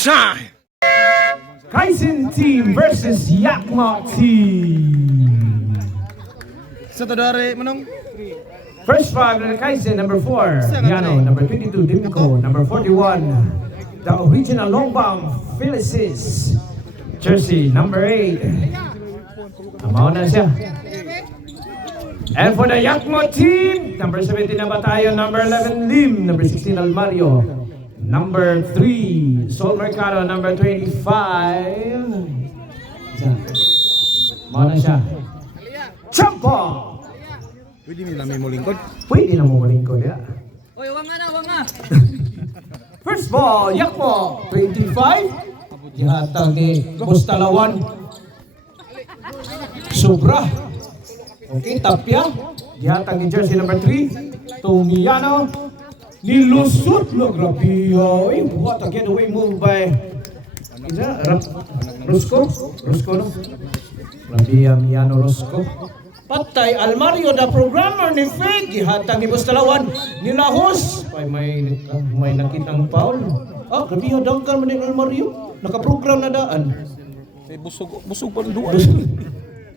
time! Kaizen team versus Yakma team. Sa tadari manong First five na Kaizen, number 4, Yano, number 22, Dimko, number 41, the original long bomb, Felicis, jersey, number 8. Amaw na siya. And for the Yakma team, number 17 na Batayon, number 11, Lim, number 16, Almario, number 3, Sol Mercado, number 25. Amaw na siya. Champa! pwede nila may molingkod. Pwede na mo malingkod ya. Oy, wanga na, wanga. First ball, Yakmo, 25. Dihatang ni Bustalawan. Sobra. Okay, Tapia. Dihatang ni jersey number 3. Tumiyano. Nilusot lo, grabe. What a getaway move by Rosco. Rosco, no? Grabe, Miyano Rosco. Patay, Almario, the programmer ni Feg, gihatang ni Bustalawan, nilahos. Ay, may nakitang foul. Ah, grabe, hadangkan mo ni Almario. Nakaprogram na daan. Busog pa ni duwa.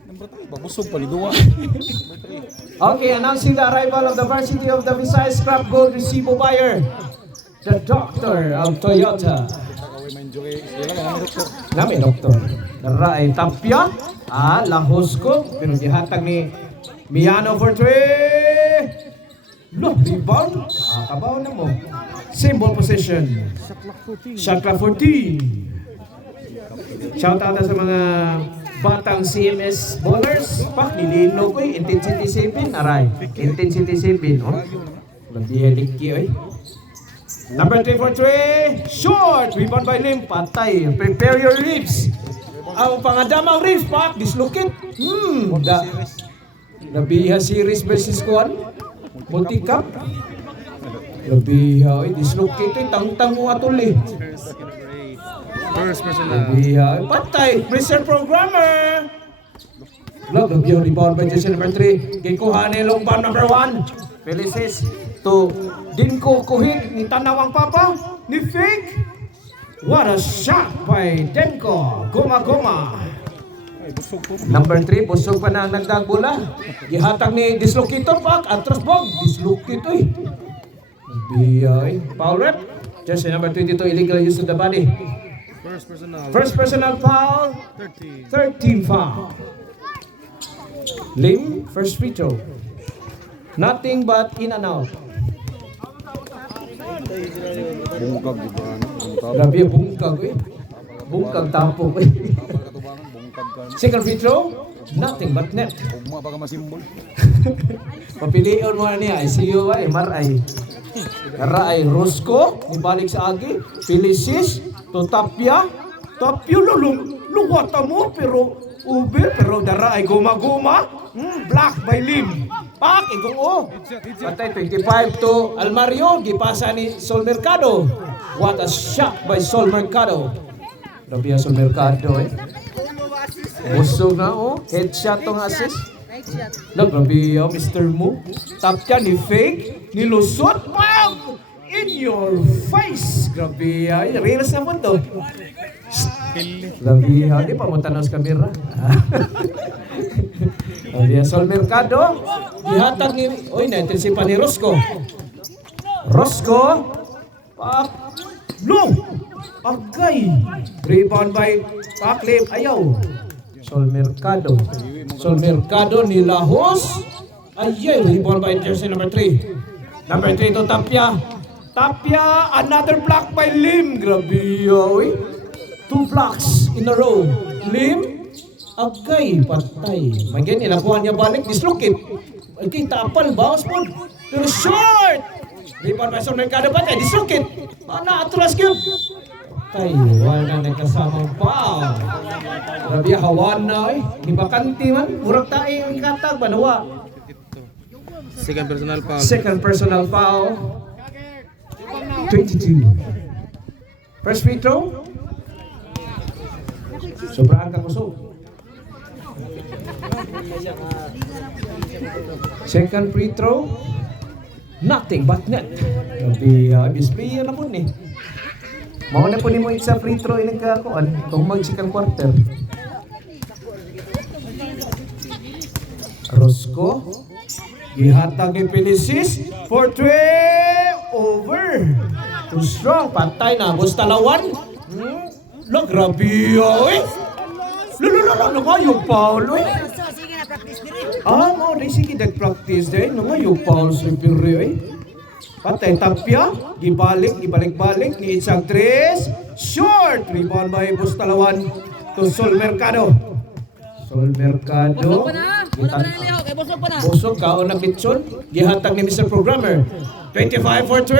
Number 3 ba? Busog pa ni duwa. Okay, announcing the arrival of the varsity of the Visayas Scrap Gold Recibo buyer, the doctor of Toyota. Nami, doktor. Naray, Tapia. Lahos ko. Pero gihatag ni Miyano for 3. Look, rebound. Kabaw na mo. Same ball position. Shot clock 14. Shout out sa mga batang CMS bowlers. Pak, nilino ko eh. Intensity 7. Aray. Intensity 7. Oh. Nagdihelikki eh. Number 3 for 3. Short. Rebound by Lim. Patay. Prepare your ribs. Ang pangadamang ribs, Pak. Dislocate. Nabiha series versus Kuan. Multi-cup. Nabiha. Dislocate. Tang-tang mo atuli. First personal. Nabiha. Patay. Pressure programmer. Nabiha. Rebound by jersey number 3. Kikuha ni long bomb number 1. Felicis. To Dinko Kuhit. Ni Tanawang Papa. Ni Fake. What a shot by Denko. Goma. Number 3, busog pa na ang nagdag bola. Gihatag ni Dislocator Pak. Atras Bob. Dislocate eh. Biyay. Foul rep. Jersey number 22, illegal use of the body. First personal foul. 13 foul. Lim, first free throw. Nothing but in and out. Bungkag di ba? Grabe yung bungkag eh. Bungkag tapo eh. Second free throw, nothing but net. Ugma pa ka masimbol. Papilion mo na niya, ICU ba, MRI. Kara ay Rosco, ibalik sa agi. Felicis, to Tapia. Tapia luwata mo, pero ube, pero dara ay guma-guma. Black by Lim. Pak, igong o. Patay, 25 to Almario. Gipasa ni Sol Mercado. What a shot by Sol Mercado. Grabe ang Sol Mercado eh. Busog na o. Headshot tong assist. Grabe ang Mr. Mo. Tapya ni Fake. Nilusot. Bang! In your face. Grabe ay. Reels na mo to. Grabe ay. Di pa mo tanaw sa kamera. Sol Mercado. Gihatag ni... Uy, na-intensipa ni Rosco. Rosco. Pak. Long. Agay. Rebound by Paklim. Ayaw. Sol Mercado. Sol Mercado ni Lahos. Ayaw. Rebound by jersey number 3. Number 3 to Tapia. Tapia. Another block by Lim. Grabe. Uy. 2 blocks in a row. Lim. Agay, patay. Magyan, inakuha niya balik, dislocate. Okay, tapal, bounce po. Pero short! Rebound by Sol Mercado, patay, dislocate. Mana, atras yun. Patay, wala na nagkasamang foul. Grabe, hawan na eh. Di ba kanti man? Murag tayo yung ikatag, banawa. Second personal foul. Second personal foul. 22. First free throw. Sobrang ka kusog. Second free throw, nothing but net. Grabe, display na po ni. Mauna po ni mo sa free throw ilang kakuan kung mag second quarter. Rosco gihatag ni Felicis for 3 over. Too strong, patay na. Basta lawan. Lo, grabe oy. Lalo ngayon, Paul oy. Sige na, practice diri. Mo, di sige nag-practice din. Ngayon, Paul Sipiri oy. Patay, Tapia. Gibalik ni Isang Tres. Short. Rebound by Bustalawan to Sol Mercado. Sol Mercado. Busog pa na. Wala pa na nilihaw. Kaya busog pa na. Busog, kaon na kitson. Gihatag ni Mr. Programmer. 25 for 3.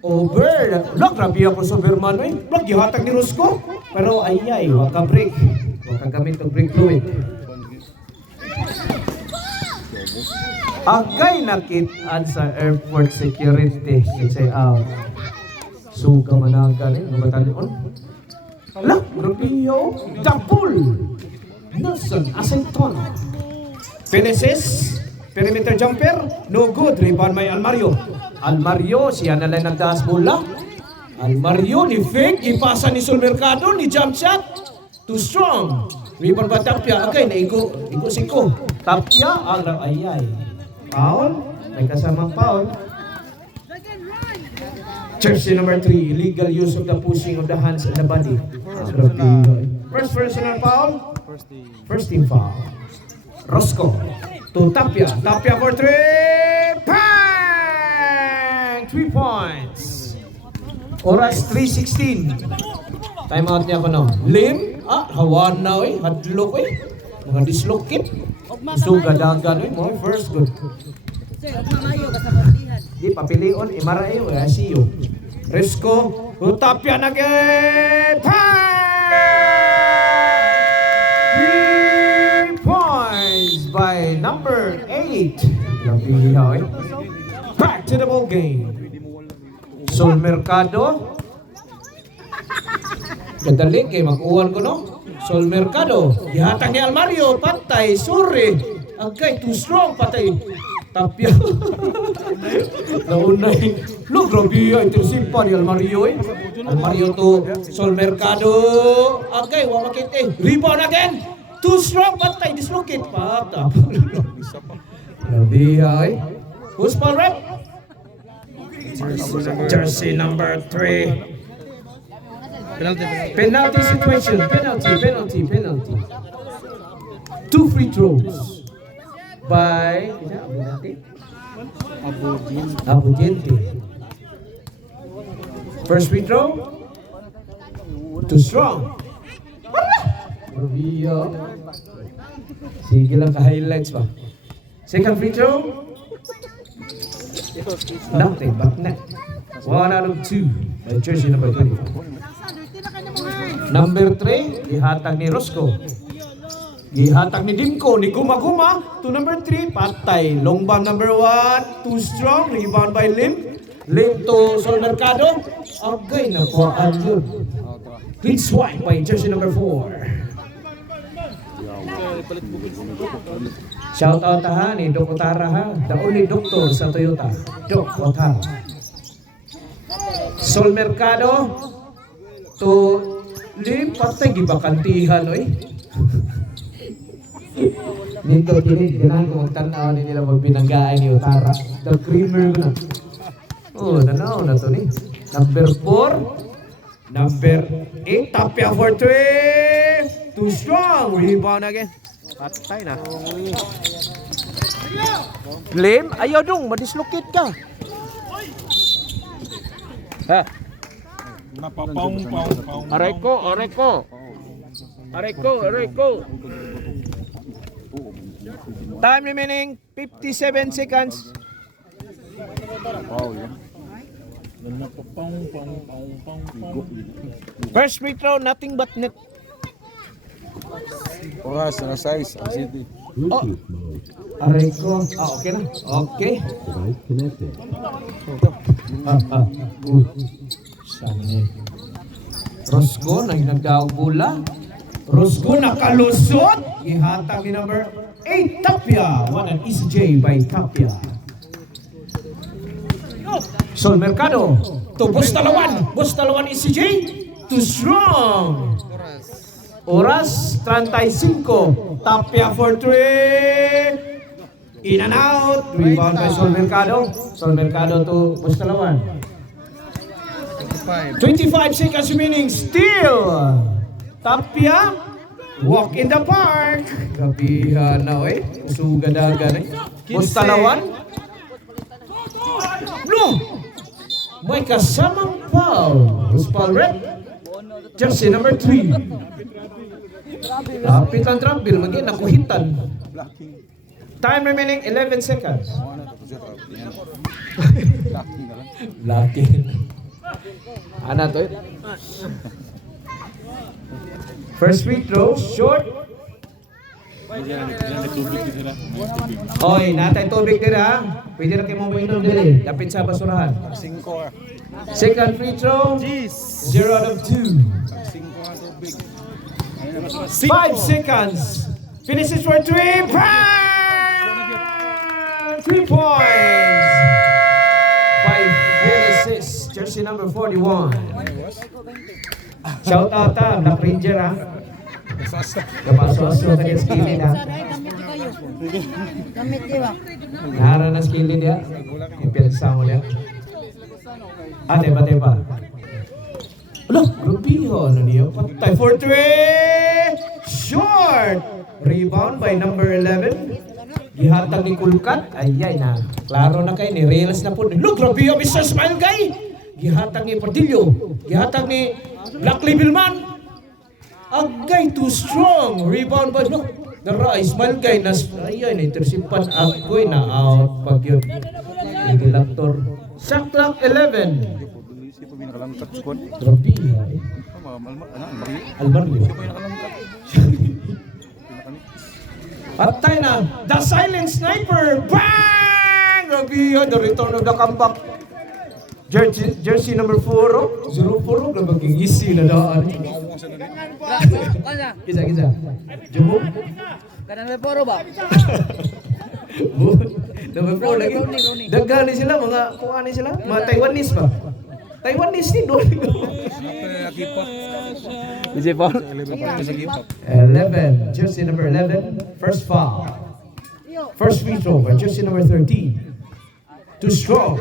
Over. Look, grabe ako sa Berman. Look, gihatag ni Rosco. Pero ayay, wag ka break. Wag ka gamit ng break fluid. Agay nakitaan sa airport security. Say out. Suga managan eh. Nabatalion. Look, grabe yo. Tapul. Nelson Asenton. Felicis. Perimeter jumper, no good. Rebound may Almario. Almario, siya na lang nagdaas bola. Almario ni fake, ipasa ni Sol Mercado, ni jump shot. Too strong. Rebound ba Tapia? Okay, naigo. Igo-siko. Tapia, ayay. Foul. May kasamang foul. Jersey number 3, illegal use of the pushing of the hands and the body. First personal foul. First team foul. Rosco to Tapia. Tapia for 3. Bang! 3 points. Oras 3:16. Time out niya ko no. Lim. Hawan na eh. Hadlok eh. Mga dislocate. Sugadagan eh. Mga first good. Di papilion. Imara eh. I see you. Risco. To Tapia na again. Bang! 3 points by number 8. Back to the ball game. Sol Mercado. Gadali kay mag-uwan ko no. Sol Mercado. Gihatag ni Almario. Patay. Sorry. Agay. Too strong. Patay. Tapia. Naunay. Look, grabe. Intersimpa ni Almario eh. Almario to Sol Mercado. Agay. Wamakit eh. Rebound again. Too strong, patay, dislocate. Patap. Grabe ay. Who's ball rep? Jersey number 3. Penalty situation. Penalty. 2 free throws by Abugente. First free throw. Too strong. Rubio. Sige lang ka-highlights pa. Second free throw. Nothing but net. 1 out of 2 by jersey number 24. Number 3, ihatag ni Rosco. Ihatag ni Dimko, ni Guma to number 3, patay. Long bomb number 1, too strong. Rebound by Lim. Lim to Sol Mercado. Agay na po yun. Clean swipe by jersey number 4. Shout out ha ni Doc Otara ha. The only doctor sa Toyota. Doc Otara. Sol Mercado to Lim, patay gibakantihan oy. Nito kini ganahan ko magtanaw ni nila magbinanggaan ni Otara. The creamer na. Oh, tanaw na to ni. Number 4. Number 8. Tapia for 3. Too strong. Rebound again. Patay na. Lim, ayaw dong, madislocate ka. Ha? Napapaung. Aray ko. Time remaining 57 seconds. First free throw, nothing but net. Oras na size ang city. Oh. Aray ko. Okay na. Okay. Sani. Rosco, nagdaog bola. Rosco nakalusot. Ihatag ni number 8, Tapia. What an easy J by Tapia. Sol Mercado. To Bustalawan. Bustalawan ECJ. Too strong. Oras 35. Tapia for 3. In and out. Rebound by Sol Mercado. Sol Mercado to Bustalawan. 25 seconds remaining. Still. Tapia. Walk in the park. Kapihan na eh. Sugadagan eh. Bustalawan. No! May kasamang foul. Who's foul red? Jersey number 3. Lapit ang travel. Maging nakuhitan. Time remaining 11 seconds. Lucky. Ano to? First free throw, short. Oy, natay tubig din ha. Pwede na kayo mainom din. Dapit sa basurahan. Second free throw, 0 out of 2. 5 seconds. Finishes for 3. Bang! 3 points. 5 assists. Jersey number 41. Shout out ha, Black Ranger ha. Kapaso-aso ka yung skillin ha. Gamit di ba? Nara na skillin ya. Ipilsa mo niya. Tepa. Ano? Rubio. Ano niyo? Patay for 3. Short. Rebound by number 11. Gihatag ni Kulkat. Ayay na. Klaro na kayo ni. Realize na po. Look, Rubio, Mr. Smile Guy. Gihatag ni Portillo. Gihatag ni Black Label Man. Agay too strong. Rebound by no. Dara Smile Guy na ayay na intersipan ako'y na out pag yun. Indilaktor. Shot clock 11. Grabe Albarrio. Patay na. The silent sniper. Bang! Grabe the return of the comeback. Jersey number 4, 04, nabaging easy na daan. Kisa. Jumo? Kada na poro ba? Number 4 lagi. Dagani sila, mga kuha sila. Mga Taiwanese ba? Taiwanese ni doon. DJ Paul? 11. Jersey number 11. First foul. First free throw by jersey number 13. Too strong.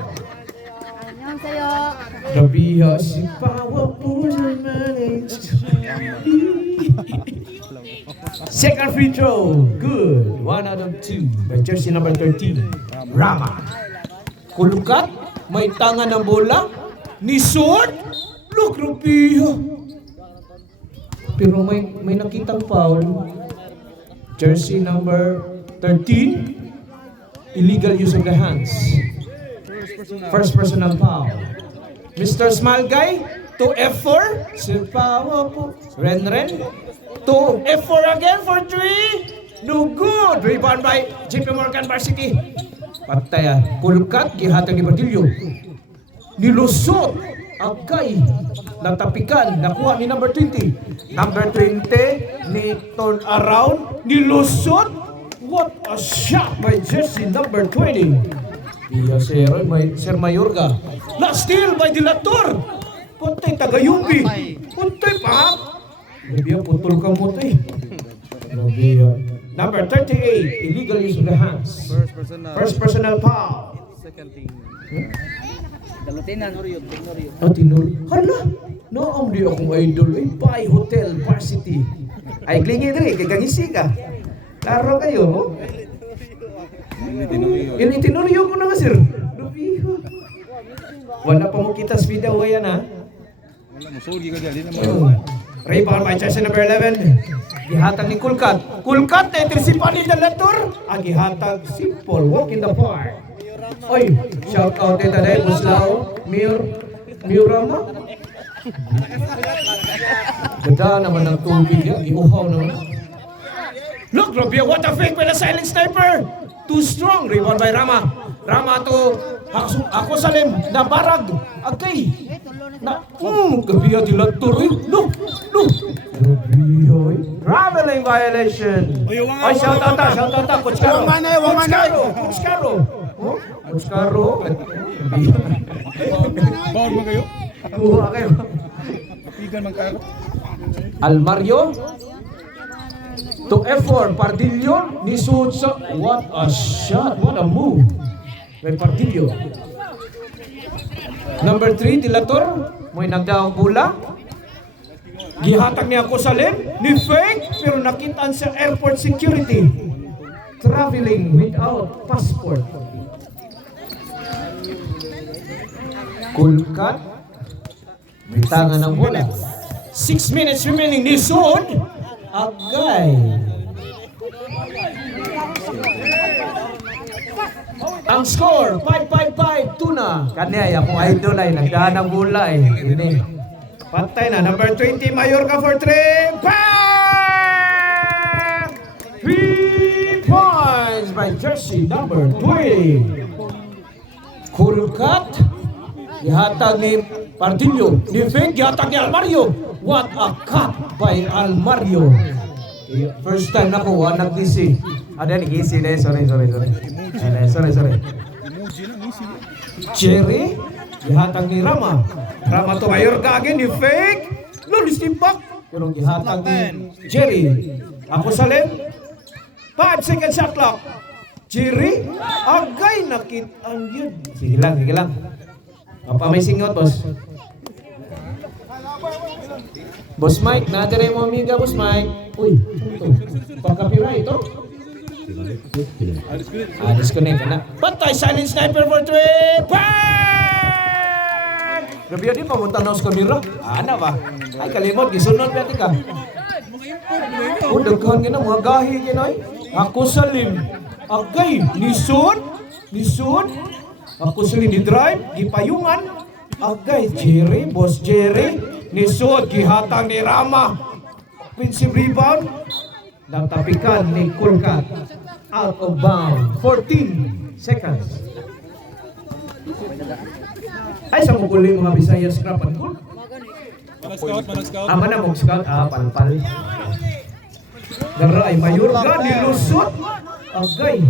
Gabiha si powerful manage. Second free throw, good. 1 out of 2 by jersey number 13, Rama. Kulukat, may tangan ng bola. Ni Sword, look, Gabiha. Pero may nakitang foul. Jersey number 13, illegal use of the hands. First personal foul. Mr. Smile Guy to F4. Si powerful. Ren. To F4 again for 3. No good. Rebound by JP Morgan Varsity. Patay. Kulkat. Gihatag ni Badillo. Nilusot. Agay. Natapikan. Nakuha ni number 20. Number 20. Ni turn around. Nilusot. What a shot by jersey number 20. Iya Sir Mayorga. Last steal by Dilator. Puntay Tagayumbi. Puntay pa. Grabe putol ka mo tayo. Grabe. Number 38. Illegal use of the hands. First personal foul. Second thing. Dalutinan Norio. Tinur. Hala. Noong di akong idol. Bay Hotel Varsity. Ay klingi dali. Kagangisi ka. Klaro kayo. Yung itinuloy ko na nga, sir. Wala pa mo kita sa video, yan ha? Wala mo, sorry ka dyan. Rebound by jersey number 11. Gihatag ni Kulkat. Kulkat na itrisipan ni Dalator. Ang gihatag, simple, walk in the park. Oy, shout out ito dahil, Buslao, Miurama. Ganda naman ng tubig yan, iuhaw naman. Look, Robia, what a fake by the silent sniper. Too strong. Rebound by Rama. Rama to ako salim na barag. Agay. Na Gabiha Dilator. No. Gabiha. Traveling violation. Shout out ta. Coach Caro. Coach Caro. Oscaro. Bawal mo kayo? Kuha kayo. Pigan man kayo. Almario to F4 Pardillo ni Sutsa. What a shot, what a move by Pardillo. Number 3 Dilator mo'y nagdaong bola. Gihatag niya ako sa lane ni fake pero nakitaan sa airport security traveling without passport. Kulkat may tangan ng bola. 6 minutes remaining ni Sud. Agay. Ang score, 5-5-5, Tuna. Kanya, akong idol ay nagdaan ng bola eh. Ini. Patay na, number 20, Mayorga for 3. Bang! 3 points by jersey number 20. Kulkat. Ihatag ni Pardillo. Ni Fink, ihatag ni Almario. What a cut by Almario. First time na ko, nag-DC. Ada ni GC na sorry. Sorry. Emoji lang, easy. Cherry, ihatag ni Rama. Rama to Mayorga again, ni Fink. Lulis timbak. Pero ihatag ni Jerry. Ako sa lane. 5 second shot clock. Jerry, agay nakit ang yun. Sige lang. Apa may singot, boss? Boss Mike, nadire mo amiga, Boss Mike. Uy, ito. Pagkapira ito. Disconnect na. Patay, silent sniper for 3. Bang! Grabe yun, di pa munta na sa kamera. Ano ba? Ay, kalimot, gisunod pati ka. Daghan ka na, mga gahi ka na. Ako salim. Agay, nisod. Ako salim ni drive, gipayungan. Agay, Jerry, Boss Jerry. Nisod, gihatang ni Rama. Offensive rebound. Natapikan ni Kulkat. Out of bound. 14 seconds. Ay, sa mukuli mga Bisaya scrap and goal. Manag-scout. Ama na mong scout. Palpal. Dara ay Mayorga, nilusot. Agay.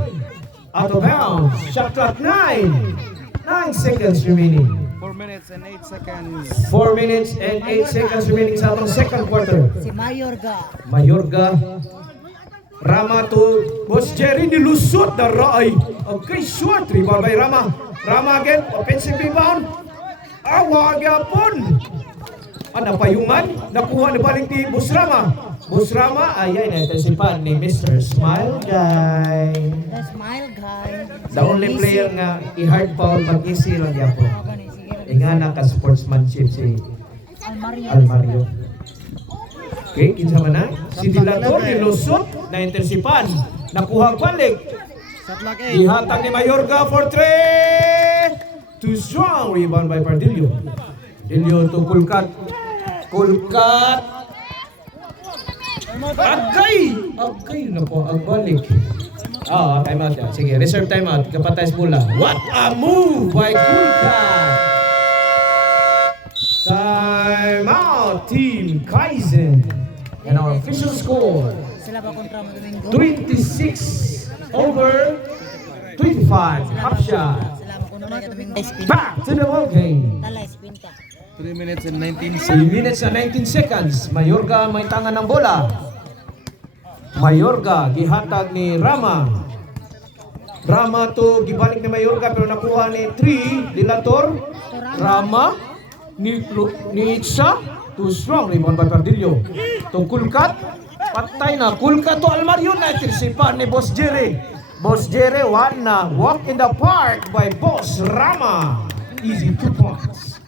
Out of bounds. Shot clock 9. 9 seconds remaining. 4 minutes and 8 seconds. 4 minutes and 8 seconds remaining sa atong second quarter. Si Mayorga. Rama to Boss Jerry, nilusot na raay. Okay, short rebound by Rama. Rama again, offensive rebound. Awag yapon. Napayungan, nakuha na balik ni Boss Rama. Boss Rama, ayan, natasipan ni Mr. Smile Guy. The smile guy. The only player nga i-hard foul mag-easy lang yapon. Nga naka-sportsmanship si Almario. Okay, kinsa man na? Si Dilator, nilusot, na-intersipan. Nakuha balik. Shot clock 8. Ihatag ni Mayorga for 3. Too strong. Rebound by Pardillo. Pardillo to Kulkat. Agay! Naku, agbalik. Time out yan. Sige, reserve time out. Kapatay bola. What a move by Kulkat! Time out, Team Kaizen. And our official score, Sila ba kontra mo Domingo? 26 over 25. Half shot. Sila mo kuno na Domingo. Back to the ball game. Talay spinta. 3 minutes and 19 3 seconds. minutes and 19 seconds. Mayorga may tangan ng bola. Mayorga, gihatag ni Rama. Rama to gibalik ni Mayorga pero nakuha ni 3. Dilator. Rama. Ni Itza. Too strong. Rebound by Pardillo. To Kulkat. Patay na. Kulkat to Almario na. Tirsipan ni Boss Jerry. Boss Jerry, one na. Walk in the park by Boss Rama. Easy 2 points.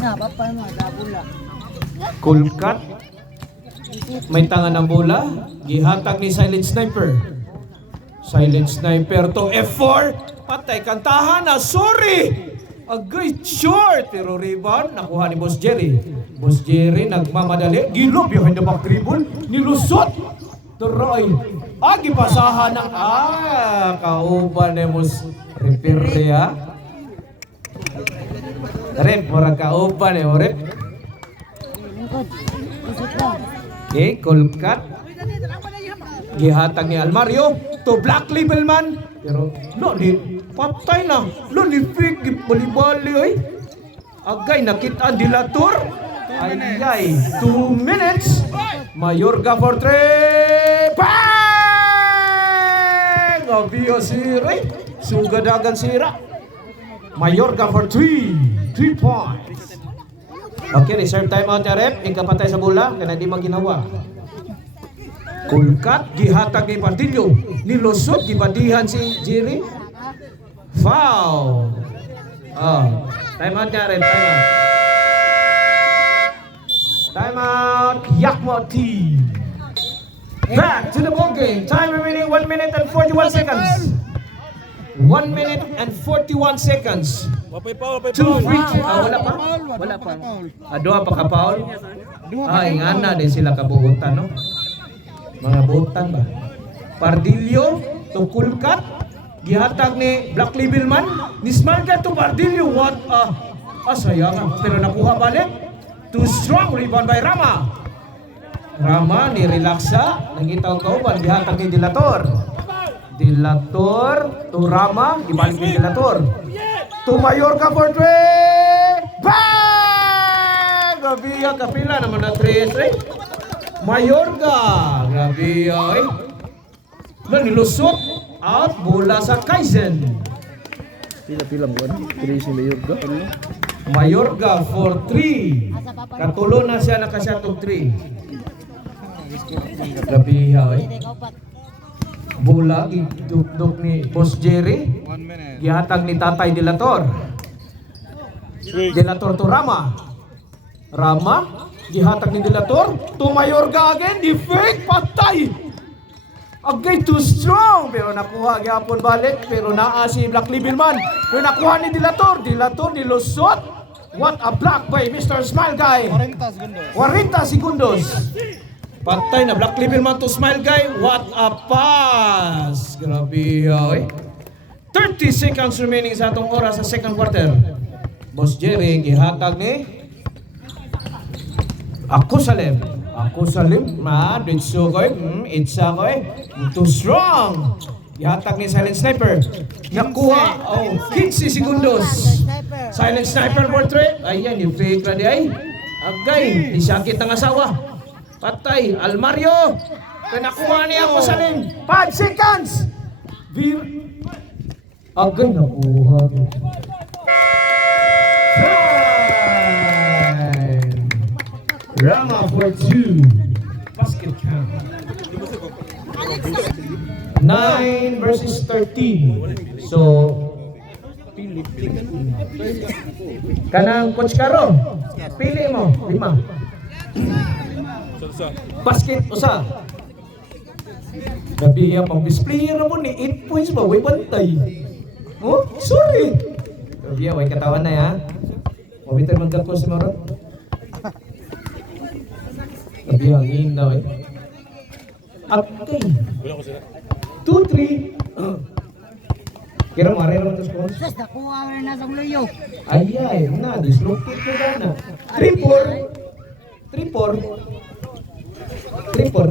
Na, papa mo, dabula. Kulkat. May tangan ng bola. Gihatag ni Silent Sniper. Silent Sniper to F4. Patay, kantahan na. Sorry! Agay, short. Pero rebound, nakuha ni Boss Jerry. Boss Jerry, nagmamadali. Gilo, behind the back dribble. Nilusot. Turoy. Gipasahan ng... kauban ni Boss Reperia. Rep, murag kauban eh, Rep. Lingkod. Kusot lang. Okay, Kulkat. gihatag ni Almario to Black Label man. Pero no ni patay na. No ni fake bali-bali oy. Agay nakita ang dilator. Ay 2 minutes. Mayorga for 3. Bang! Obvious sira. Sugadagan sira. Mayorga for 3 points. Okay, reserve timeout ya rep. Ikapatay sa bola kaya di maginawa. Kulkat gihatag ni Pardillo. Nilusot gibadihan si Jerry. Foul. Timeout ya rep. Timeout. Yakmo team. Back to the ball game. Time remaining 1 minute and 41 seconds. 1 minute and 41 seconds. Wapay Paul, wapay Two Paul. free kick. Wala pa? Wala pa. Duha pa ka foul. Ay, nga na din sila kabuhutan, no? Mga buhutan ba? Pardillo to Kulkat. Gihatag ni Black Label man. Ni Smarga to Pardillo. What sayang. Pero nakuha balik. Too strong. Rebound by Rama. Rama ni relaxa. Nangitaw kauban. Gihatag ni Dilator. Dilator to Rama. Gibalik ni Dilator. To Mayorga for 3. Bang! Grabe ya, kapila naman na 3. Mayorga. Grabe ya, eh. Nilusot. Out. Bola sa Kaizen. Pila mo ano? Tracy Mayorga. Mayorga for 3. Katulo na siya nakasyat og 3. Grabe ya, eh. Bola. Iduk-duk ni Boss Jerry. 1 minute. Gihatag ni Tatay Dilator. Dilator to Rama. Rama, gihatag ni Dilator to Mayorga again. Di fake, patay. Again, too strong. Pero nakuha gyapon balik. Pero naa si Black Label man. Pero nakuha ni Dilator. Dilator nilusot. What a block by Mr. Smile Guy. 40 segundos. 40 segundos. Patay na Black Label man to Smile Guy. What a pass. Grabe, oy. 30 seconds remaining sa atong oras sa second quarter. Boss Jerry, gihatag ni Ako Salim. Ditso koy. Itsa koy. Too strong. Gihatag ni Silent Sniper. Nakuha. 15 segundos. Silent Sniper for 3. Ayan, yung fake na di ay. Agay, isakit ng asawa. Patay, Almario. Nakuha niya Ako Salim. 5 seconds. Agay, nakuha. Rama for 2. Basket count. 9 versus 13. So, kanang Coach Caro, pili mo, 5. Basket, usa. Gabi yan, pang-display na mo ni 8 points ba? Way bantay. Oh, sorry. Gabi yan, way katawan na yan. Mabitan magkakos si Maro. Gabi yan, hingin daw eh. Okay. 2-3. Kira mo, arero mo ito score? Sus, nakuha mo na sa luyo. Ay, na, dislocate ko na. 3-4. 4-5.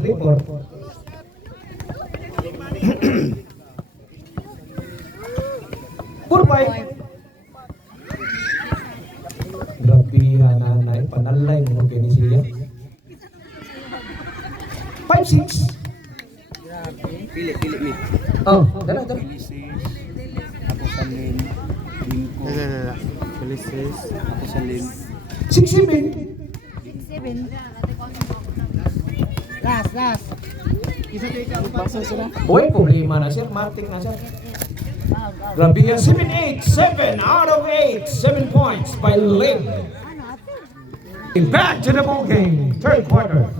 Grabe nanay, panalay mo kini siya. 5-6. Pili ni. Oh, dala. Ako Salim. Bingko. Felices. Ako Salim. 6-7. 7. Last. Boy, problema na sir, Martin na sir. Grabe yan, 7-8. 7 out of 8. 7 points by Lynn. Back to the ball game. Third quarter.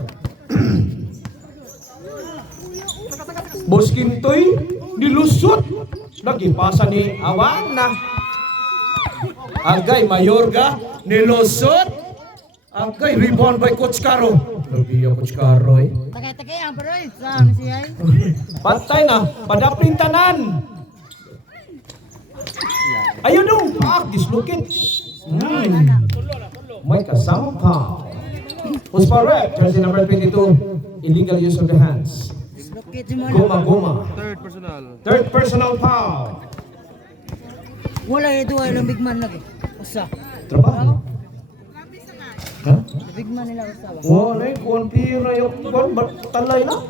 Boskintoy, nilusot. Nagipasa ni Awana. Agay, Mayorga, nilusot. Agay, rebound by Coach Caro. Grabe yan, Coach Caro eh. Tagay-tagay ang paroy. Saan siya? Patay na, padapling tanan. Ayun dong, dislocate. May kasama pa. Who's for red? Jersey number 22, illegal use of the hands. Sakit si mo na. Guma-guma. Third personal. Third personal foul. Wala ito ay lang big man lagi. Usa. Trabaho. Ha? Big man nila usa ba? Wala eh, konti na yung talay na.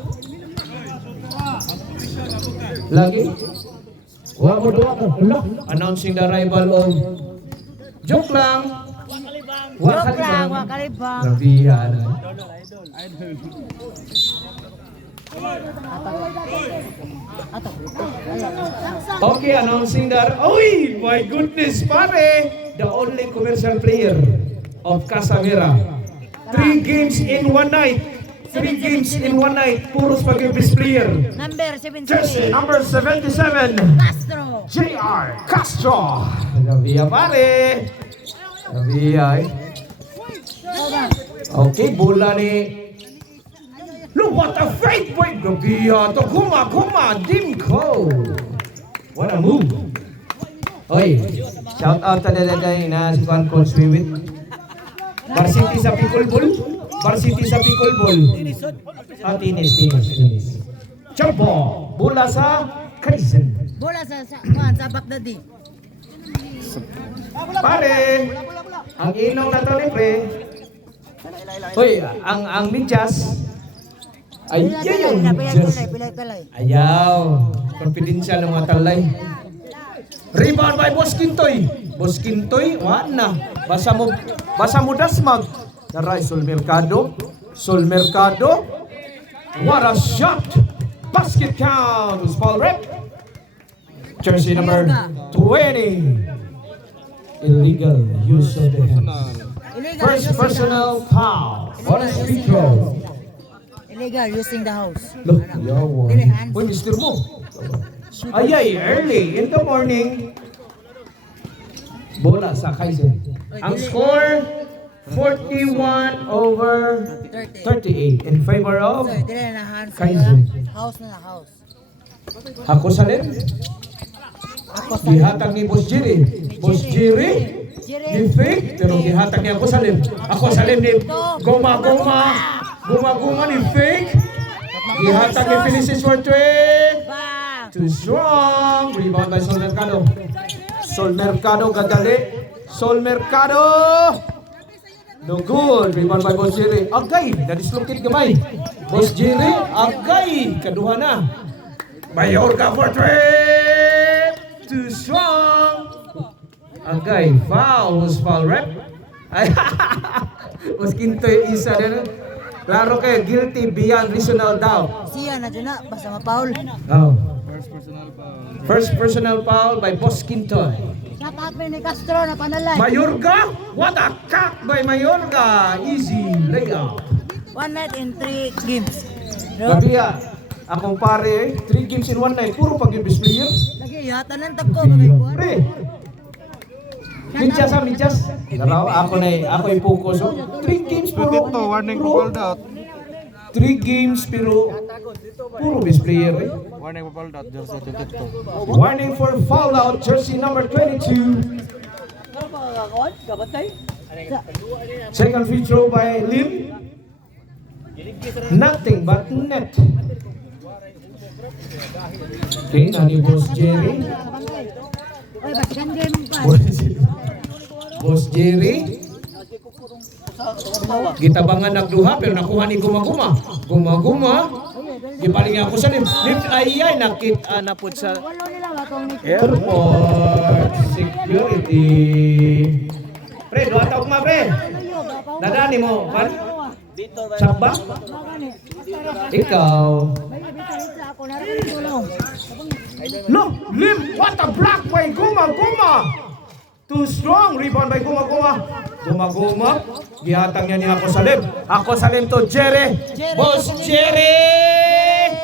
Lagi? Wala mo doon ako. Announcing the arrival of... Joke lang! Joke lang, wakalibang. Nabiyan. Okay, announcing that. Oy, my goodness, pare! The only commercial player of Casamera. 3 games in 1 night. 3 games in 1 night. Puros pag-ibis player. Number Jersey 77. number 77. Castro. J.R. Castro. Nabiya, pare. Nabiya, eh. Okay, bola ni... Look what a fake break! Nabiya to. Kuma, Dimko. What a move. Oy, shout out talaga kay na si Juan Coach Wiwit. Varsity sa Picolbol. Varsity sa Picolbol. Ah, tinis. Champo. Bola sa Kaizen. Bola sa Baghdadi. Pare, ang inaw na to ni pre. Hoy, ang midyas. Ay, yan yung midyas. Pilay. Ayaw. Confidential ng mga talay. Rebound by Boss Kintoy. Boss Kintoy, wala na. Basa mo dasmag. Naray, Sol Mercado. What a shot. Basket count. Foul rep. Jersey number 20. Illegal use of the hands. First personal foul. Bonus free throw. Illegal using the house. Look, yawa. Uy, mister mo. Ay, early in the morning. Bola sa Kaizen. Ang score, 41 over 38 in favor of So, dili na hands. Kaizen. House na house. Ako sa rin. Ako sa Gihatag ni Boss Jerry. Boss Jerry, ni fake, pero gihatag niya ako sa lim. Ako sa lim ni guma ni fake. Gihatag ni Felicis Fortue. Bang! Too strong. Rebound by Sol Mercado. Sol Mercado gadali. Sol Mercado. No good. Rebound by Boss Jerry. Agay, na-dislocate gamay. Boss Jerry, agay. Kaduha na. Mayorga Fortue. Too strong. Agay, foul rep. Ay, Mas Kintoy isa din. Klaro kayo, guilty beyond reasonable doubt. Siya na dyan na. Basta mapaul. Oh. First personal foul. First personal foul by Boss Kintoy. Nakat mo ni Castro na panalay. Mayorga? What a cut by Mayorga. Easy layup. 1 night in 3 games. Gabiya, akong pare, 3 games in 1 night. Puro pag-ibis player. Lagi yata ng tagko. Magay Pre, Midyas. Ako i-focus. 3 games puro. Ito, warning for called out. 3 games pero puro best player eh. Warning for called out. Jersey 22. Warning for foul out, jersey number 22. Second free throw by Lim. Nothing but net. Okay, nani Boss Jerry. Oy, ba't yan game pa? Boss Jerry. Gitabangan nagduha pero nakuha ni Guma-guma. Gipaling ako sa lim. Ay, nakita na po sa Walo nila ba itong airport security. Pre, doon tawag ma, pre. Nadani mo, kan? Samba? Ikaw. Ako na rin tulong. Look, Lim, what a block by Guma-guma. Too strong, rebound by Guma-guma. Gihatang niya ni Ako Salim. Ako Salim to Jerry. Boss Jerry!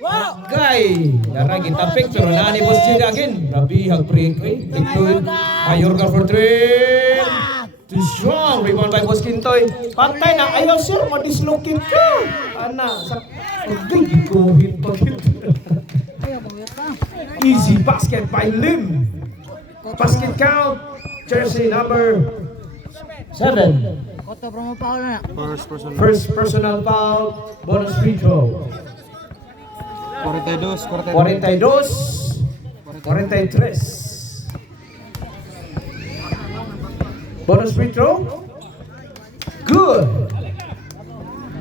Wow! Guy, darang kita picture na ni Boss Jerry again. Rabi break eh. Include Mayorga for 3. Too strong, rebound by Boss Kintoy. Patay na, ayaw sir, madislocate ka. Ana, sa... Hindi ko hit pa. Ayaw, bumiyot pa. Easy basket by Lim. Basket count, jersey number 7. Koto, bro mo pa na. First personal. First personal foul, bonus free throw. 42. 43. Bonus free throw. Good.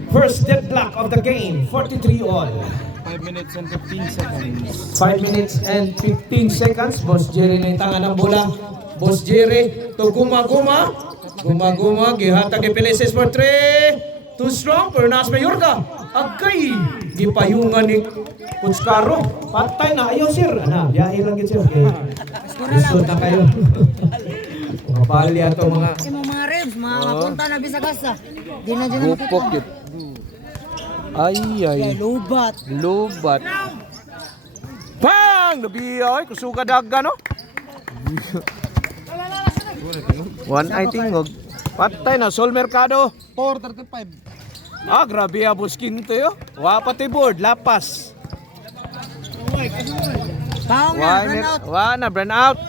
First dead block of the game. 43 all. 5 minutes and 15 seconds. 5 minutes and 15 seconds. Boss Jerry na itangan ng bola. Boss Jerry to guma-guma. Guma-guma. Gihatag Felices for 3. Too strong. Pernas Mayorga. Agay. Gipayungan ni Coach Caro. Patay na. Ayaw sir. Ana, biyahe lang yun sir. Okay. Gusto na kayo. Mga bali ato mga. Yung mga ribs, mapunta na Bisagasa. Di na dyan Gupok yun. Ay, ay. Lubat. Lubat. Bang! Nabiyay. Kusuga daga, no? One eye tingog. Patay na. Sol Mercado. 4:35. Ah, grabe abos kinto yo. Wapati board. Lapas. Paong na, run out. Wana, brand out.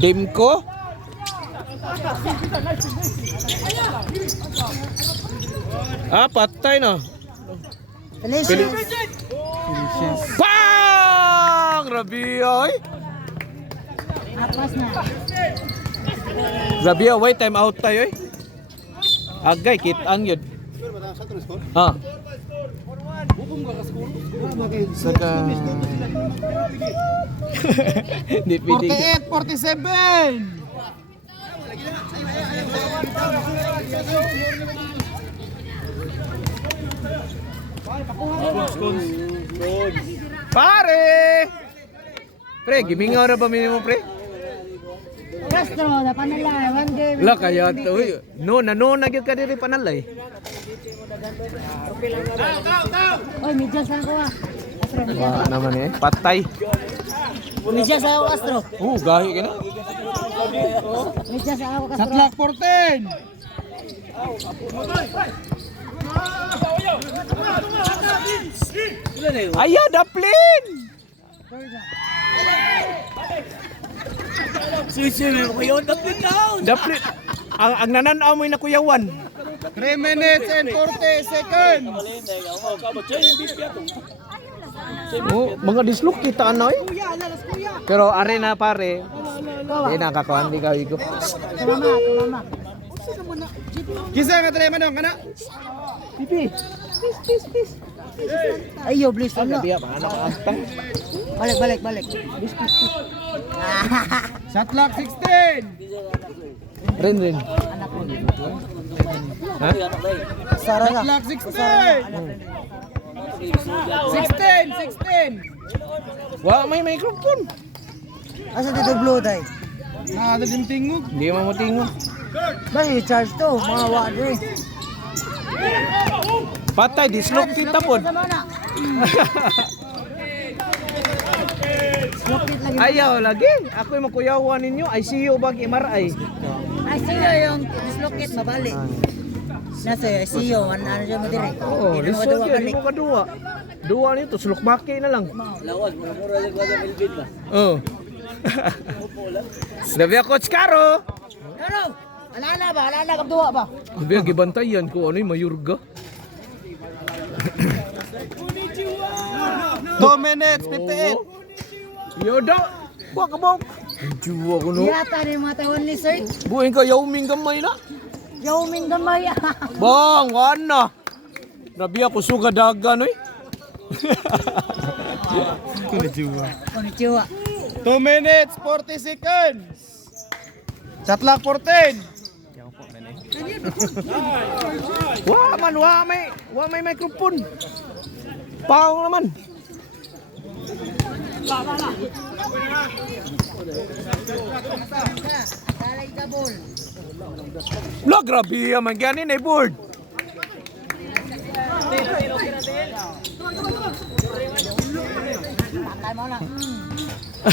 Dimko. Ah, patay na. Delicious. Bang! Grabe ay. Apas na. Grabe ay, time out tayo ay. Agay, kitang yun. Ah. Saka Hindi pwede. 47. Pare! Pre, gimingaw na ba minimo pre? Castro, na panalay. One game. La kaya to. No, na gyud ka diri panalay. Oy, medyas lang ko ah. Astro, medyas. Wa naman eh. Patay. Medyas ako, Astro. Gahi ka na. Medyas ako, Astro. Satlak 14. Aya, daplin! Daplin. Ang nananaw mo na kuyawan. 3 minutes and 40 seconds. Oh, mga dislok kita na eh. Pero are na pare. Di nakakawan di ka igo. Tumama. Kisa ka tala manong kana? Pipi. Ayo, please. Ano? Biya pa anak asta. Balik. Satlak 16. Rin. Ha? Sara na. Satlak 16. 16. Wa may microphone. Asa dito blue tay? Nada din tingog. Hindi mo matingo. Bali, charge to. Mga wadre. Patay dislok kita pod. Sama na. Slokit lagi. Ayaw lagi. Ako yung makuyawan ninyo. I see you bag MRI. I see you yung dislocate mabalik. Nasa I see you. Ano dyan mo dire? Oo, Hindi na lisod maduwa yun. balik. Hindi mo kadua. Dua nito, sulok maki na lang. Lawas, mura lang ko sa Melvin ba? Oo. Sabi ako, Coach Caro. Ano? Alala kabduwa ba? Sabi ako, gibantayan ko. Ano yung mayurga? 2 minutes 58. Yoda. Buwa ka ba? Juwa ko no. Yata rin mga tawon ni sir. Buhin ka, yauming gamay na. Yauming gamay. Bang, wana. Sabi ako, suga dagan eh. Konnichiwa. 2 minutes 40 seconds. Satlak 14. Wa may microphone. Pao naman. Talay double. Lo, grabe man ganin eh, board. Patay mo na. 2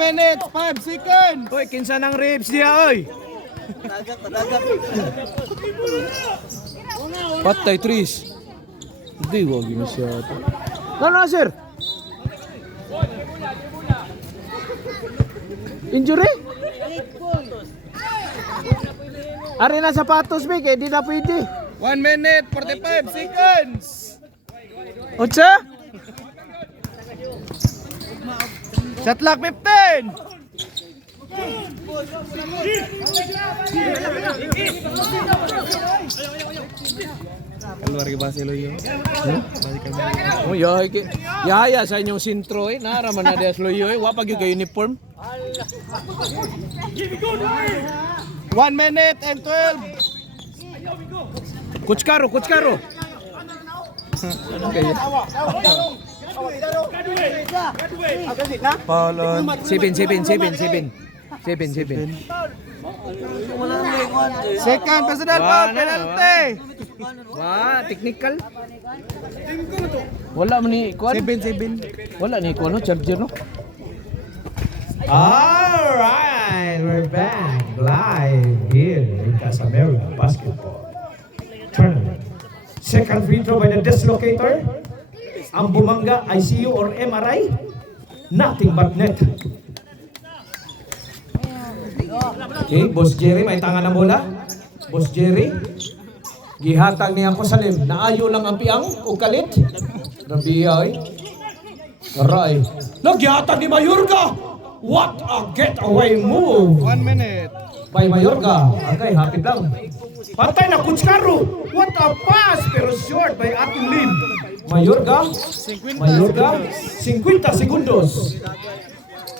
minutes 5 seconds. Hoy, kinsa ng ribs diya, oy. Patay, Tris. Hindi, wag yun siya. Ano, sir? Injury? Ari na sapatos, Big, eh, di na pwede. 1 minute, 45 seconds. Otsa? Shot clock 15. Keluar ke base lo yo. Oh, yaya sa inyong sintro eh. Naraman na des loyo eh. Wa pag yung uniform. 1 minute and 12. Coach Caro. Paulon. 7. Second personal foul penalty. Wah, technical. Wala man ni kuan. 7. Wala ni kuan no charger no. Alright, we're back live here in Casamera Basketball Tournament. Second free throw by the dislocator. Ang bumangga, ICU or MRI? Nothing but net. Okay, Boss Jerry, may tanga na bola. Boss Jerry, gihatag niya ko sa lim. Naayo lang ang piang o kalit. Grabe ay. Aray. Nagyatag ni Mayorga. What a getaway move 1 minute. by Mayorga. Okay, hapit lang. Patay na Kuchkaro. What a pass pero short by Ating Lim. Mayorga. 50 segundos.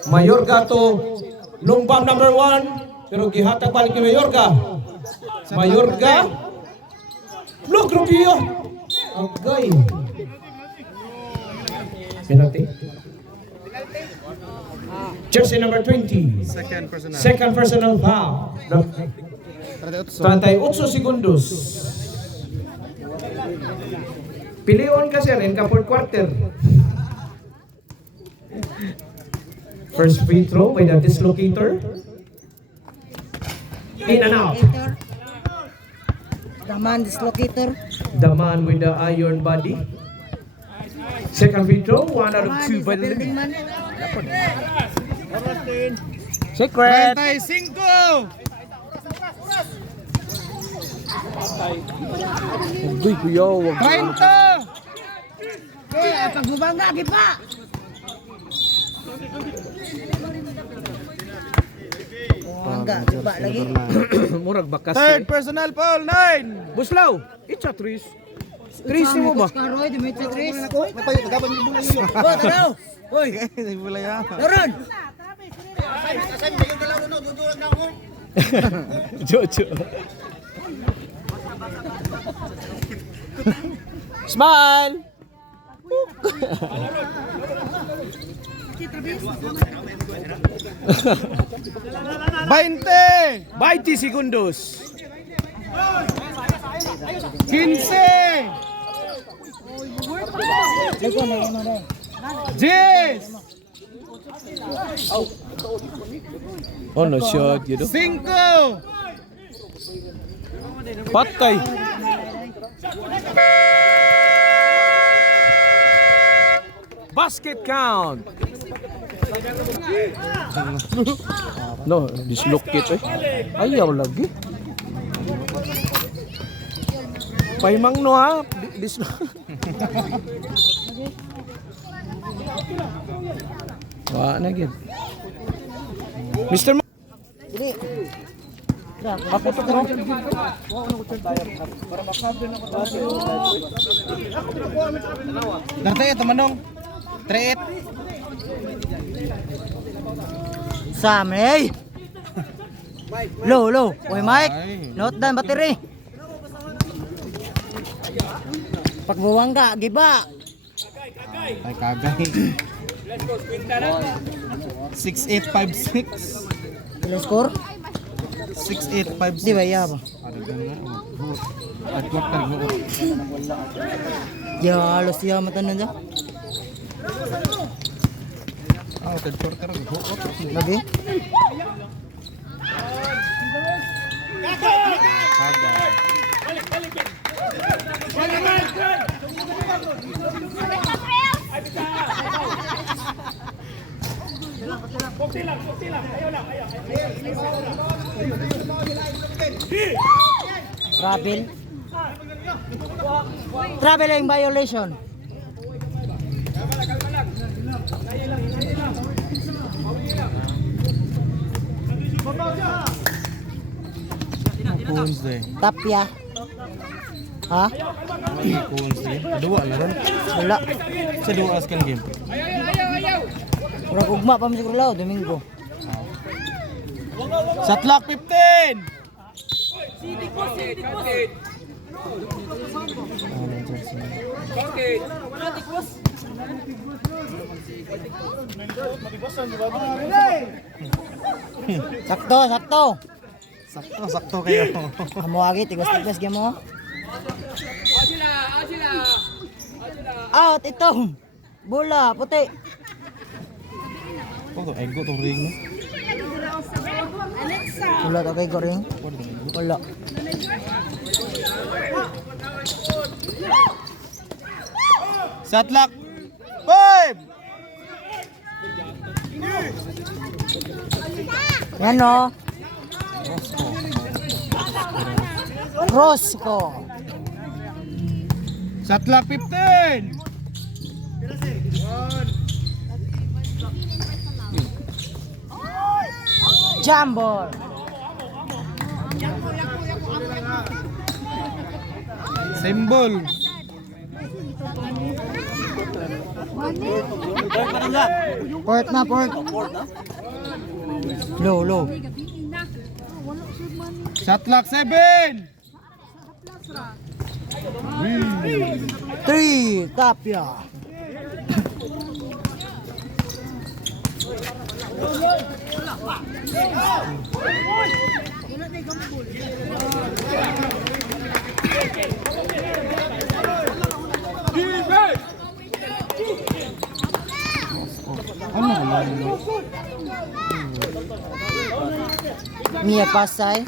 Mayorga to long bomb number 1 pero gihatag balik ni Mayorga. Mayorga. Look, Rubio. Okay. Penalty. Jersey number 20. Second personal foul. 38 segundos. Pilion kasi rin ka fourth quarter. First free throw by the dislocator. In and out. The man dislocator. The man with the iron body. Second free throw, 1 out of 2 by the Building limit. man. Secret. 35. Uy, kuya, wag. 30. Kaya pagbubangga gipa. Bangga gipa lagi. Murag bakas. Third personal foul 9. Buslaw, itcha Tris. Tris mo ba? Karoy Dimitri Chris. Oh, taraw. Hoy, Doron. Jojo. Smile. 20 segundos. 15. 10. Oh, no shot gitu. 5. Patay. Basket count. No, dislocate eh. Ayaw lagi. Paimang no ha. Wah, na gid. Mr. Ako to bro. Darte temanong. 3. Sam, hey. Low. Oy, Mike. Note down battery. Pagbubangga giba. Ay kagay. 6856. Kilo score? 6856. Di ba yaba? At quarter go. Ya, halos siya matanan dyan. Third quarter go. Lagi? Rabin. Traveling violation. Coons deh. Tapia. Ha? Coons deh. Kedua lah kan. Wala. Sedua sekian game. Murag ugma pa mi siguro lao Domingo. Shot clock 15. Sakto, sakto. Sakto kayo. Amo agi tigwas-tigwas gyud mo. Out ito. Bola puti. Oh, tuh ego tuh ring. Wala ka kay Goring. Wala. Shot clock 5. Ano? Rosco. Shot clock 15. Jambor. Symbol. Port na, port. Low. Shot clock 7. 3, Tapia. Mia Pasay.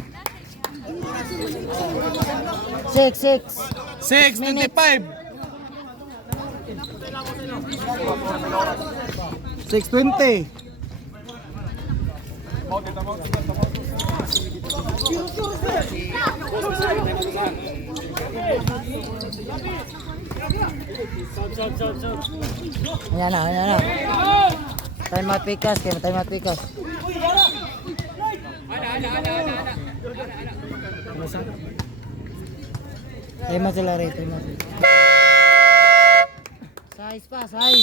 6. 6:25. 6:20. Ayan na. Time out pikas, time out pikas. Time out sila rin, time out. Size.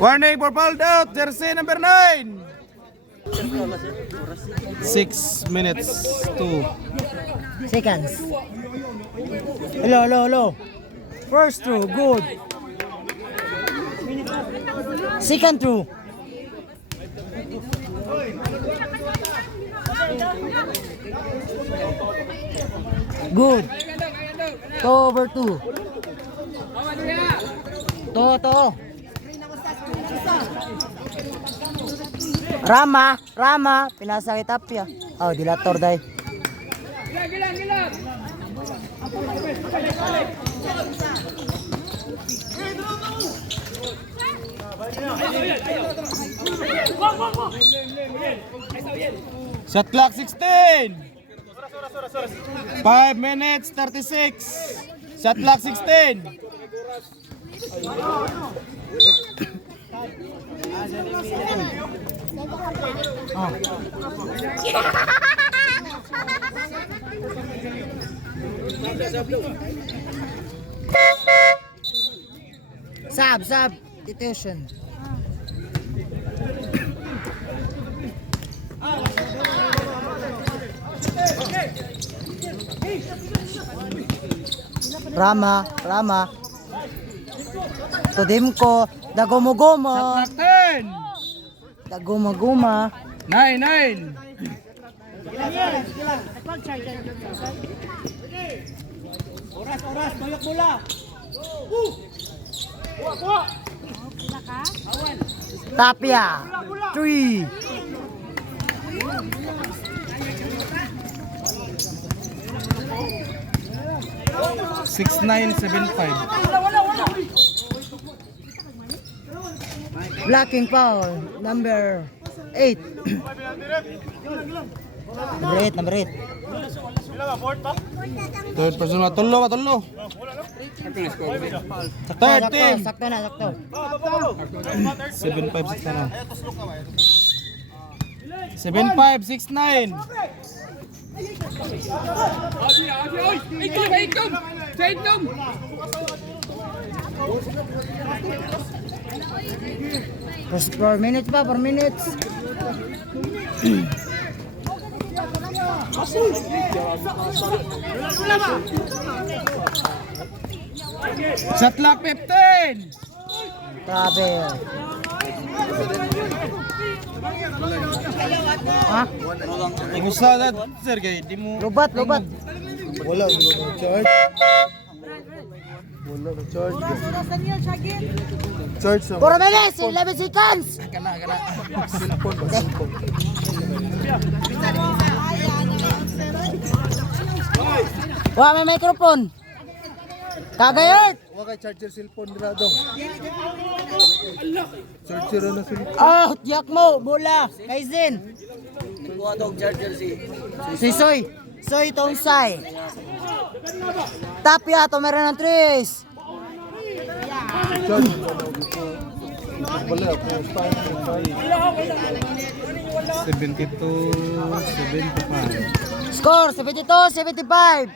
Warning for fouled out. Jersey number 9. 6 minutes to Seconds. Hello. First through, good. Second through. Good. 2/2. To. Rama, pinasa kay Tapia. Oh, dilator day. shot clock 16. 5 minutes 36. Shot clock 16. Detention. Rama. Tudimko, dagumo-gumo. Shot clock 10. Dagumo-guma. 9. Tapia. 3. Six 975. Blocking foul. Number 8. Number 8. Third person ba? Tulo. Third team. Sakto na. 7-5, 6 na. 7-5, 6-9. First 4 minutes pa, 4 minutes. Shot clock 15. Grabe. Ha? Gusto na, sir, kay di mo... Lubat. Wala, charge. Charge sa... 4 minutes, 11 seconds. Wah, may microphone. Kagayot. Wala kay charger cellphone nila dong. Charger na cellphone. Ah, tiyak mo, bola. Kaizen. Kuha tong charger si Si Soy Tonsay. Tapia, tumira ng Tris. Wala po, 72, 75. Score, 72-75.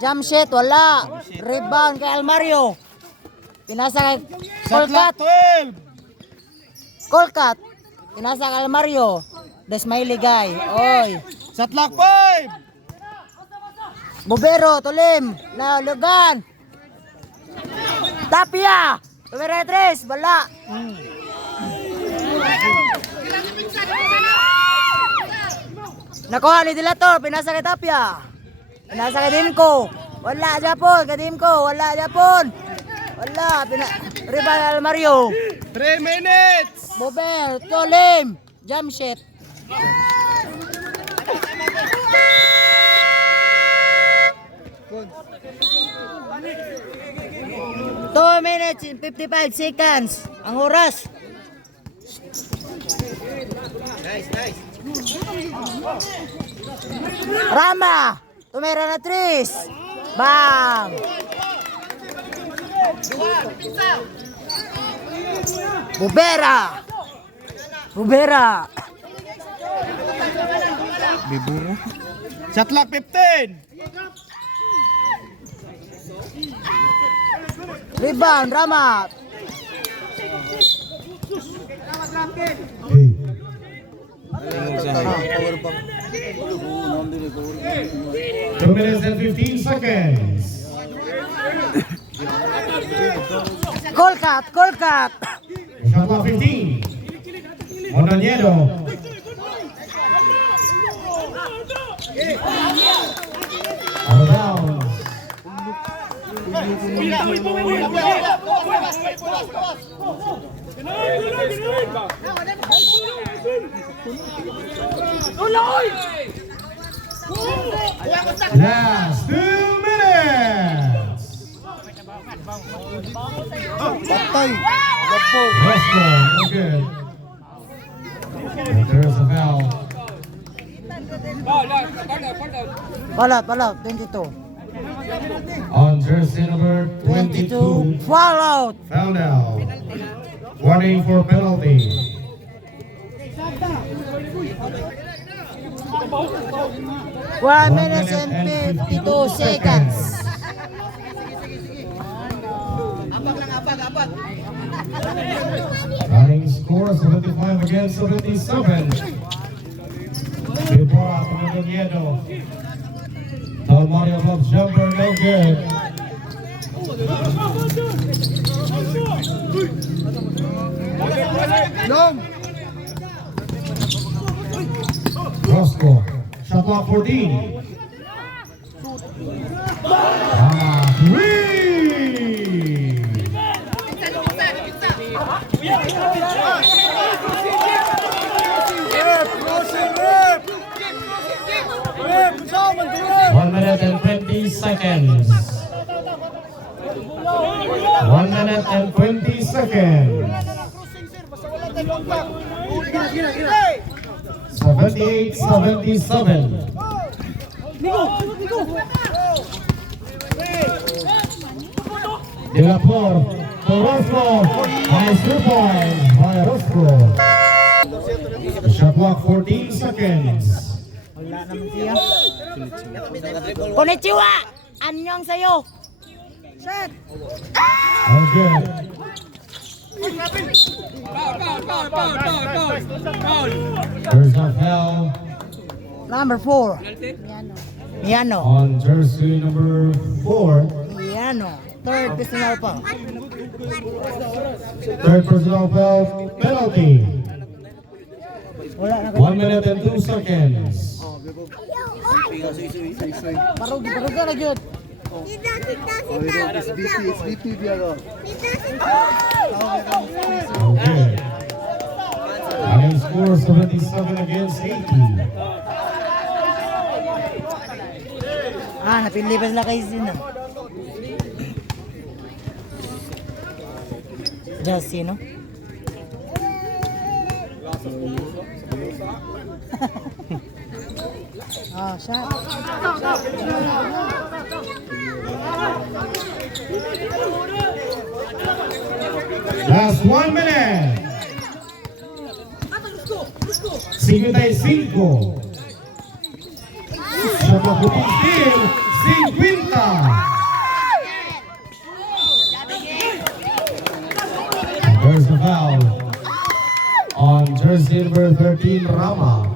Jump shot, wala. Rebound kay Almario. Pinasa kay Shot clock Colcat. 12. Colcat. Pinasa kay Almario. The smiley guy. Oy. Shot clock 5. Bobero, Tulim. Na Lugan. Tapia. Tumira 3, wala. Nakuha ni Dilator, pinasa kay Tapia. Pinasa kay Dimko. Wala Japon, kay Dimko. Wala Japon. Wala. Rebound Almario. 3 minutes. Bober, Tolim. Jump shot. Two minutes and 55 seconds. Ang oras. Rama. Tumira na 3. Bam. Bubera. Bibura. Shot clock 15. Rebound, Rama. Two minutes and 15 seconds. Colcat. Shot clock 15. Montañedo. Out of bounds. Last 2 minutes. Patay. Roscoe, no good. And there's a foul. Palat, 22. On jersey number 22. Foul out. Foul now. Warning for penalty. 1 minute and 52 seconds. Running score 75 against 77. Before Montañedo. Tall Mario Club jumper, no good. Roscoe, shot clock 14. Three. One minute and 20 seconds. 1 minute and 20 seconds. So 78-77. De la Flor to Roscoe. Nice 2 points by Roscoe. Shot clock 14 seconds. Wala naman siya. Konnichiwa! Annyeong sayo! Shot! Okay. There's a foul Number 4. Miano. on jersey number 4. Miano. Third personal pa. Third personal foul penalty. Wala na. 1 minute and 2 seconds. Parog ka na yun. Okay. Again, score 77 against 80. Napili pa sila kay Sino. Just Sino. Shot. Last 1 minute. 55. Sa mabuting 50. There's the foul on jersey number 13, Rama.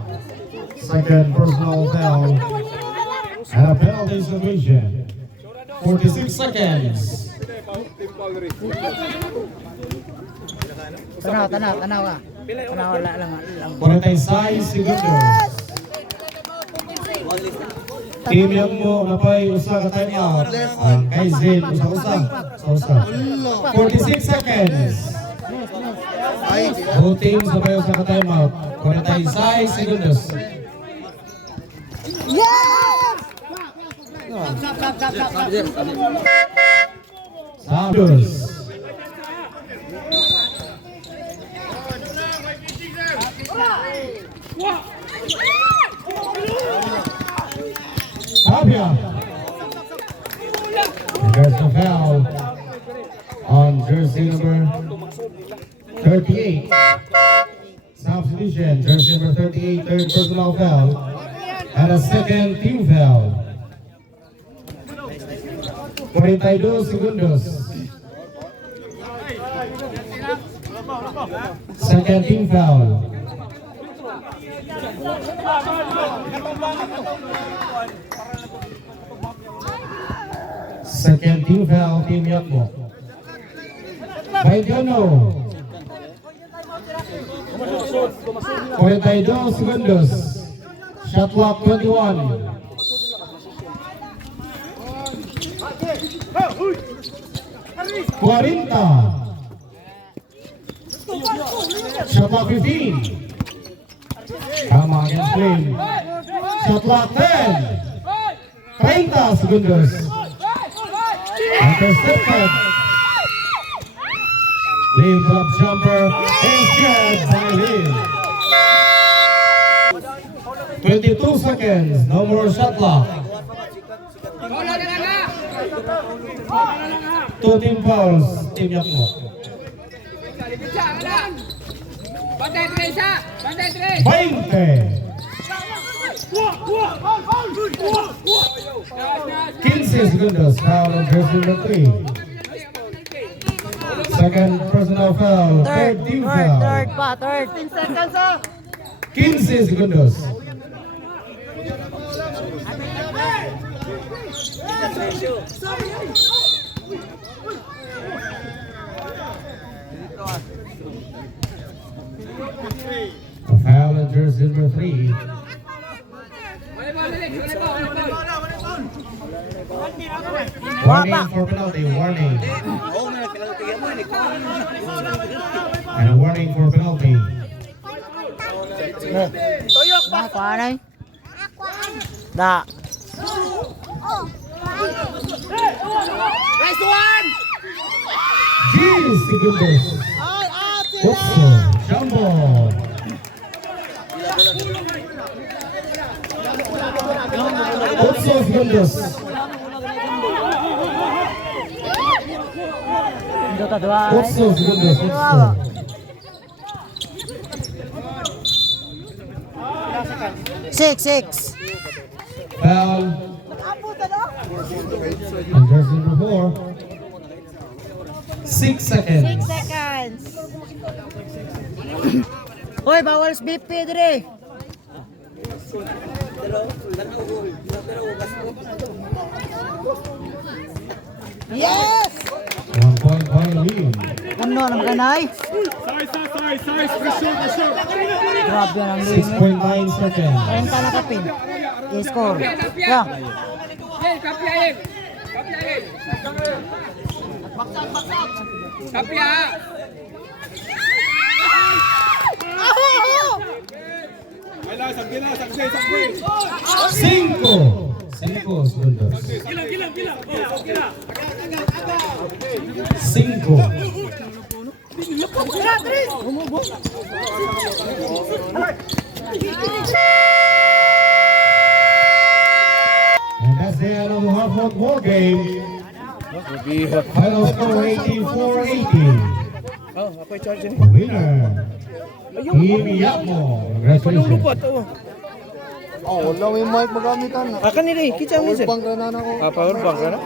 Second personal foul and a penalty situation. 46 seconds. Tanaw ka. Tanaw wala lang. 46 segundos. Team yang mo napay usa ka time out. Ang Kaizen usa. 46 seconds. Both teams napay usa ka time out. 46 segundos. Santos. Tapia. There's a foul on jersey number 38. Substitution, jersey number 38, third personal foul. And a second team foul. 42 segundos. Second team foul. Second team foul, Team Yakmo. Baigano. 42 segundos. Shot clock 21. Cuarenta. Shot clock 15. Tama against Flame. Shot clock 10. 30 segundos. Intercepted. Flame drop jumper is good by Flame. 22 seconds. No more shot clock. 2 team fouls. Team Yakmo. Bandai 3. 20. 15 segundos. Foul on jersey number 3. Second personal foul. Third team foul. Third. 15 seconds 15 segundos. A foul on jersey number 3. Warning for penalty. Warning. And a warning for penalty. Kuha na Da. Nice one! 10 segundos. Okso. Jumbo. Otsos Bundos. Dota dua. Otsos Bundos. Dua. 6. Foul. And jersey number 4. 6 seconds. 6 seconds. Hoy, bawal BP dire. Yes! 1 point by lead. Ano na makanay? Grabe ang limit. 6.9 seconds. 30 na kapin. I-score. Yeah. Hey, kapiahin. Kapiahin. Kapia. Cinco segundos. Cinco. And that's the end of the half-court ball game. Final score 18-4-18. Winner. Team Yapmo. Congratulations. Oh, wala may mic magamitan. Akan ni kita mo sir. Bang na ako. Power bank na.